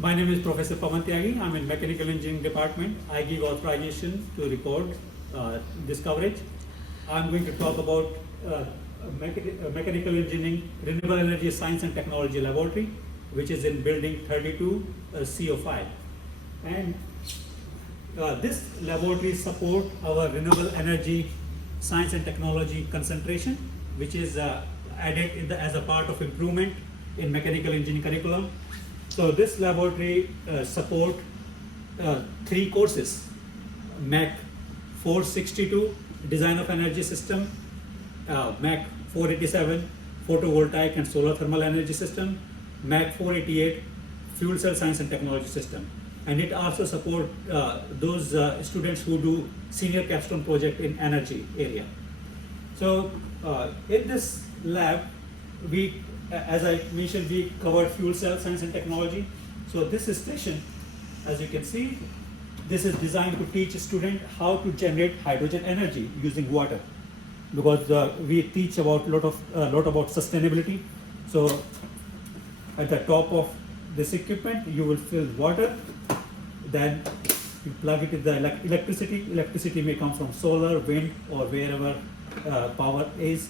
My name is Professor Pawan Tyagi. I'm in Mechanical Engineering Department. I give authorization to record this coverage. I'm going to talk about Mechanical Engineering Renewable Energy Science and Technology Laboratory, which is in Building 32, CO5. And this laboratory support our renewable energy science and technology concentration, which is added as a part of improvement in mechanical engineering curriculum. So this laboratory support 3 courses: MAC 462, Design of Energy System; MAC 487, Photovoltaic and Solar Thermal Energy System; MAC 488, Fuel Cell Science and Technology System. And it also support those students who do senior capstone project in energy area. So in this lab, we, as I mentioned, we covered fuel cell science and technology. So this station, as you can see, this is designed to teach a student how to generate hydrogen energy using water, because we teach about lot about sustainability. So at the top of this equipment, you will fill water, then you plug it with the electricity. Electricity may come from solar, wind, or wherever power is.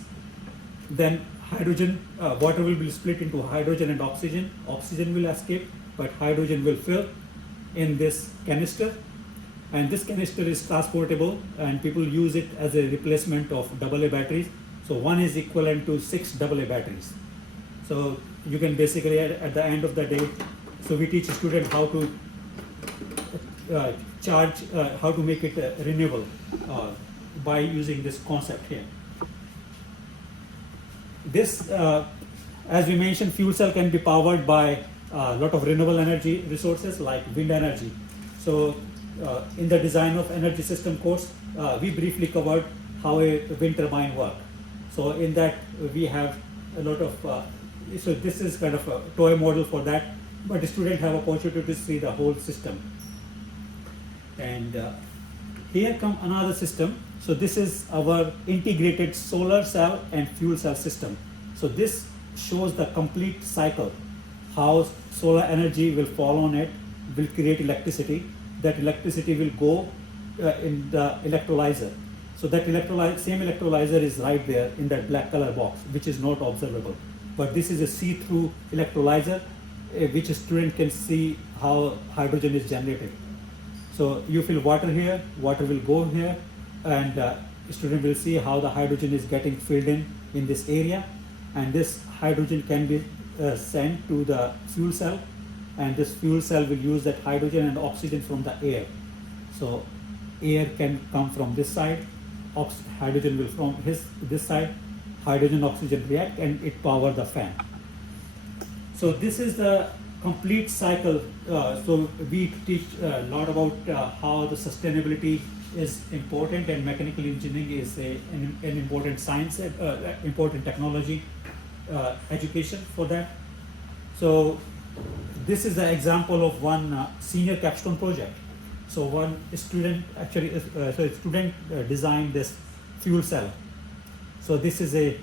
Then hydrogen, water will be split into hydrogen and oxygen. Oxygen will escape, but hydrogen will fill in this canister. And this canister is transportable, and people use it as a replacement of AA batteries. So one is equivalent to 6 AA batteries. So you can basically, at the end of the day, so we teach a student how to charge, how to make it renewable by using this concept here. This, as we mentioned, fuel cell can be powered by a lot of renewable energy resources like wind energy. So in the design of energy system course, we briefly covered how a wind turbine works. So in that we have a lot of, so this is kind of a toy model for that, but the students have opportunity to see the whole system. And here comes another system. So this is our integrated solar cell and fuel cell system. So this shows the complete cycle, how solar energy will fall on it, will create electricity. That electricity will go in the electrolyzer. So that same electrolyzer is right there in that black color box, which is not observable. But this is a see-through electrolyzer, which a student can see how hydrogen is generated. So you fill water here, water will go here, and student will see how the hydrogen is getting filled in this area, and this hydrogen can be sent to the fuel cell, and this fuel cell will use that hydrogen and oxygen from the air. So air can come from this side, hydrogen will from this side, hydrogen oxygen react, and it power the fan. So this is the complete cycle. So we teach a lot about how the sustainability is important, and mechanical engineering is an important science, important technology education for that. So this is the example of one senior capstone project. So one student actually, so a student designed this fuel cell. So this is a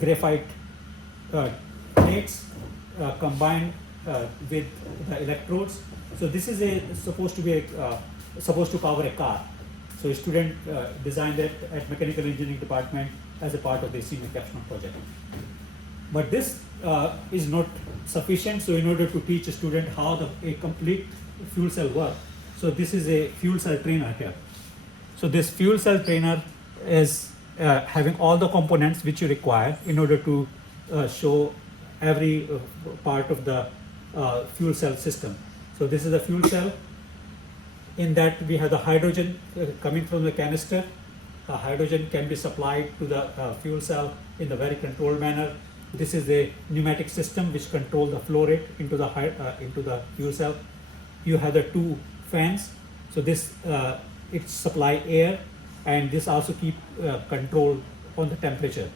graphite plates combined with the electrodes. So this is supposed to power a car. So a student designed it at Mechanical Engineering Department as a part of the senior capstone project. But this is not sufficient. So in order to teach a student how a complete fuel cell works, so this is a fuel cell trainer here. So this fuel cell trainer is having all the components which you require in order to show every part of the fuel cell system. So this is the fuel cell. In that we have the hydrogen coming from the canister. Hydrogen can be supplied to the fuel cell in a very controlled manner. This is a pneumatic system which control the flow rate into the fuel cell. You have the 2 fans. So this it supply air, and this also keep control on the temperature,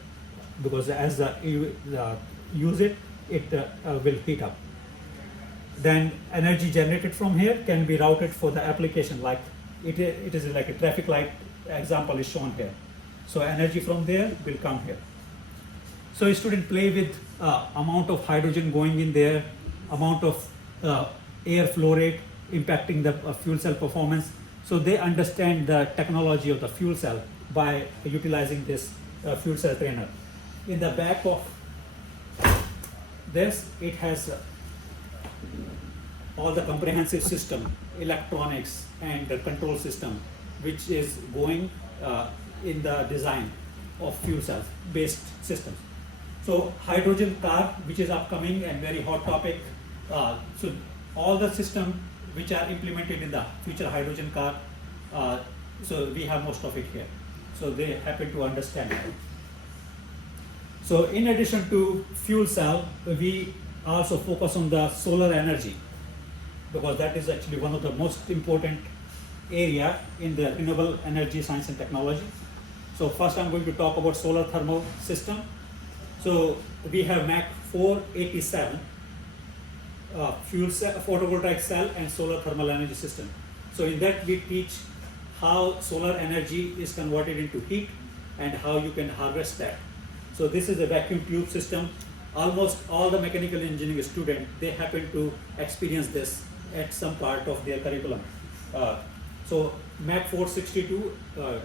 because as you use it, it will heat up. Then energy generated from here can be routed for the application, like it is like a traffic light example is shown here. So energy from there will come here. So a student play with amount of hydrogen going in there, amount of air flow rate impacting the fuel cell performance. So they understand the technology of the fuel cell by utilizing this fuel cell trainer. In the back of this, it has all the comprehensive system, electronics and the control system, which is going in the design of fuel cells based systems. So hydrogen car, which is upcoming and very hot topic. So all the system which are implemented in the future hydrogen car, so we have most of it here. So they happen to understand it. So in addition to fuel cell, we also focus on the solar energy, because that is actually one of the most important area in the renewable energy science and technology. So first I'm going to talk about solar thermal system. So we have MAC 487 fuel cell, photovoltaic cell and solar thermal energy system. So in that we teach how solar energy is converted into heat and how you can harvest that. So this is a vacuum tube system. Almost all the mechanical engineering students, they happen to experience this at some part of their curriculum. So MAC 462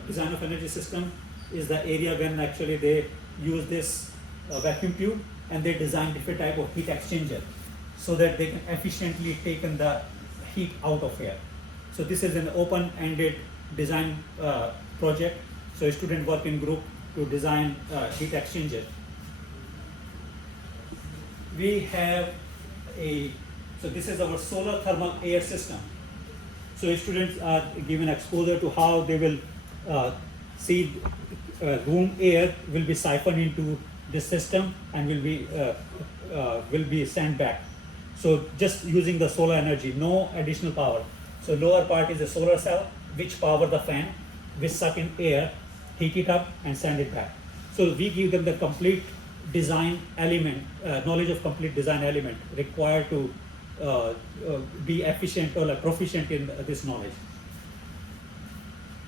design of energy system is the area when actually they use this vacuum tube and they design different type of heat exchanger so that they can efficiently take in the heat out of here. So this is an open-ended design project. So a student work in group to design heat exchanger. We have so this is our solar thermal air system. So students are given exposure to how they will see room air will be siphoned into this system and will be sent back. So just using the solar energy, no additional power. So lower part is a solar cell which power the fan, which suck in air, heat it up and send it back. So we give them the complete design element, knowledge of complete design element required to be efficient or proficient in this knowledge.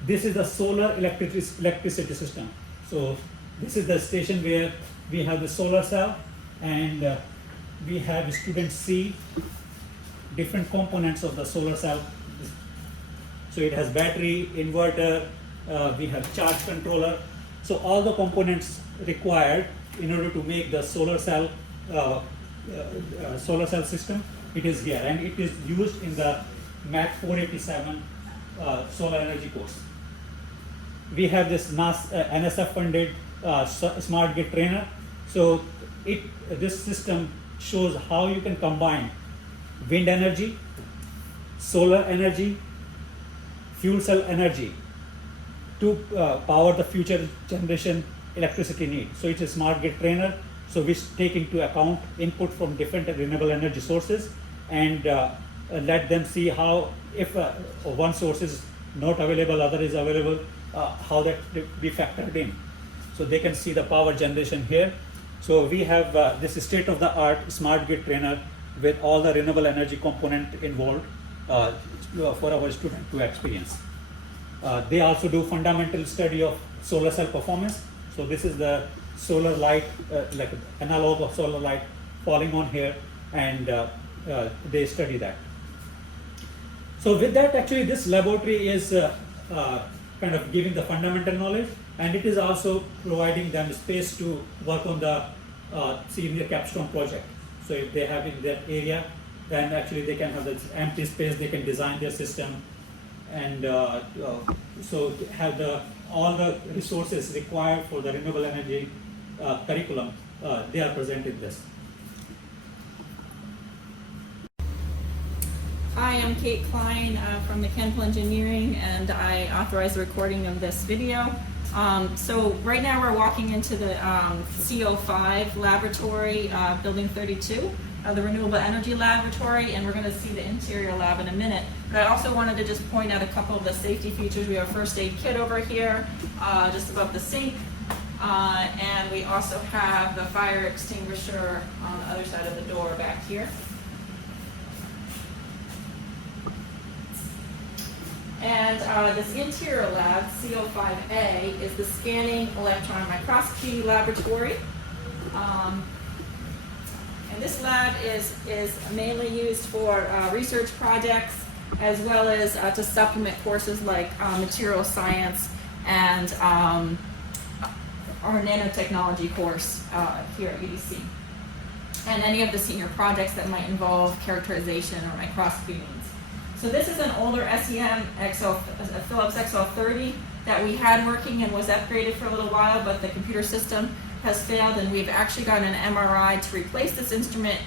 This is the solar electricity system. So this is the station where we have the solar cell and we have students see different components of the solar cell. So it has battery, inverter, we have charge controller. So all the components required in order to make the solar cell system, it is here and it is used in the MAC 487 solar energy course. We have this NSF funded smart grid trainer. So this system shows how you can combine wind energy, solar energy, fuel cell energy to power the future generation electricity need. So it's a smart grid trainer, so we take into account input from different renewable energy sources and let them see how, if one source is not available, other is available, how that be factored in. So they can see the power generation here. So we have this state-of-the-art smart grid trainer with all the renewable energy component involved for our student to experience. They also do fundamental study of solar cell performance. So this is the solar light, like analog of solar light falling on here, and they study that. So with that, actually this laboratory is kind of giving the fundamental knowledge, and it is also providing them space to work on the senior capstone project. So if they have in that area, then actually they can have this empty space, they can design their system, and so have all the resources required for the renewable energy curriculum, they are present in this. Hi, I'm Kate Klein from Mechanical Engineering, and I authorize the recording of this video. So right now we're walking into the CO5 laboratory, building 32, the Renewable Energy Laboratory, and we're going to see the interior lab in a minute. But I also wanted to just point out a couple of the safety features. We have a first aid kit over here, just above the sink, and we also have the fire extinguisher on the other side of the door back here. And this interior lab, CO5A, is the Scanning Electron Microscopy Laboratory. And this lab is mainly used for research projects, as well as to supplement courses like material science and our nanotechnology course here at UDC. And any of the senior projects that might involve characterization or microscopy needs. So this is an older SEM Philips XL30 that we had working and was upgraded for a little while, but the computer system has failed, and we've actually gotten an MRI to replace this instrument.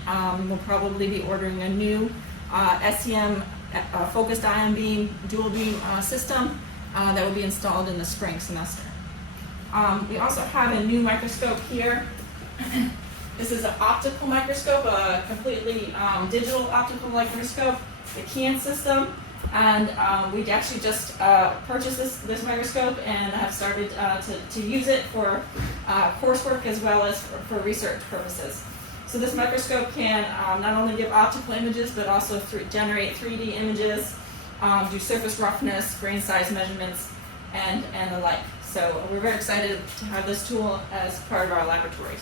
We'll probably be ordering a new SEM focused ion beam, dual beam system that will be installed in the spring semester. We also have a new microscope here. This is an optical microscope, a completely digital optical microscope, the CAN system. And we actually just purchased this microscope and have started to use it for coursework as well as for research purposes. So this microscope can not only give optical images, but also generate 3D images, do surface roughness, grain size measurements, and the like. So we're very excited to have this tool as part of our laboratories.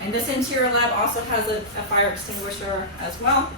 And this interior lab also has a fire extinguisher as well.